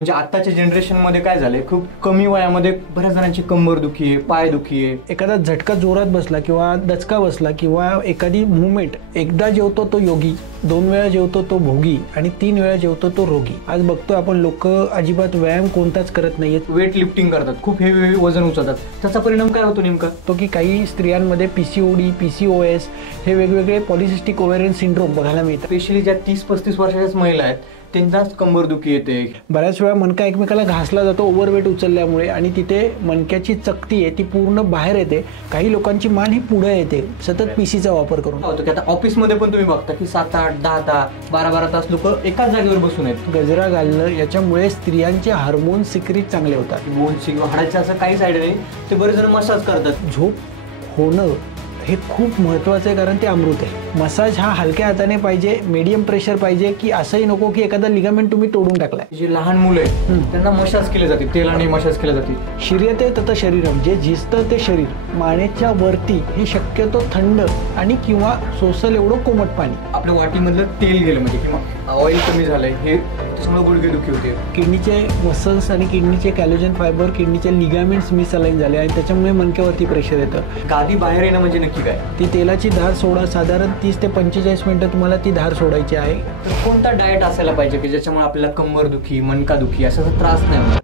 म्हणजे आताच्या जनरेशनमध्ये काय झालंय, खूप कमी वयामध्ये बऱ्याच जणांची कंबर दुखी आहे, पाय दुखी आहे. एखादा झटका जोरात बसला किंवा दचका बसला किंवा एखादी मुवमेंट, एकदा जेवतो तो योगी, 2 वेळा जेवतो तो भोगी आणि 3 वेळा जेवतो तो रोगी. आज बघतो आपण लोक अजिबात व्यायाम कोणताच करत नाहीयेत. वेट लिफ्टिंग करतात, खूप हेवी वजन उचलतात. त्याचा परिणाम काय होतो नेमका? तो की काही स्त्रियांमध्ये पीसीओडी, पीसीओएस हे वेगवेगळे पॉलिसिस्टिक ओव्हेरियन सिंड्रोम बघायला मिळतात. स्पेशली ज्या 30-35 वर्षाच्याच महिला आहेत त्यांनाच कंबर दुखी येते. बऱ्याच वेळा मणका एकमेकाला घासला जातो ओव्हरवेट उचलल्यामुळे आणि तिथे मणक्याची चकती आहे ती पूर्ण बाहेर येते. काही लोकांची मान ही पुढे येते सतत पीसीचा वापर करून. होतं की आता ऑफिसमध्ये पण तुम्ही बघता की 7-8, 10-10, 12-12 तास लोक एकाच जागेवर बसून आहेत. गजरा घालणं याच्यामुळे स्त्रियांचे हार्मोन सिक्रीट चांगले होतात. बोनची किंवा हाडाचे असं काही साईड नाही. ते बरेच जण मसाज करतात. झोप होणं हे खूप महत्त्वाचं आहे, कारण ते अमृत आहे. मसाज हा हलक्या हाताने पाहिजे, मीडियम प्रेशर पाहिजे, की असंही नको की एखादा लिगामेंट तुम्ही तोडून टाकलाय. जे लहान मुलं आहेत त्यांना मसाज केले जाते, तेलाने मसाज केले जाते. शिर्यते तत शरीरम, जे झिजतं ते शरीर. मानेच्या वरती हे शक्यतो थंड आणि किंवा सोसल एवढं कोमट पाणी. आपल्या वाटीमधलं तेल गेलं म्हणजे किंवा ऑइल कमी झालंय हे त्याच्यामुळे गुडघेदुखी होते. किडनीचे मसल्स आणि किडनीचे कॅलोजन फायबर, किडनीचे लिगामेंट्स मिसअलाइन झाले आणि त्याच्यामुळे मणक्यावरती प्रेशर येतं. गादी बाहेर येणं म्हणजे नक्की काय? ती तेलाची धार सोडा. साधारण 30 ते 45 मिनिटं तुम्हाला ती धार सोडायची आहे. तर कोणता डाएट असायला पाहिजे की ज्याच्यामुळे आपल्याला कंबर दुखी, मणका दुखी असा त्रास नाही होणार?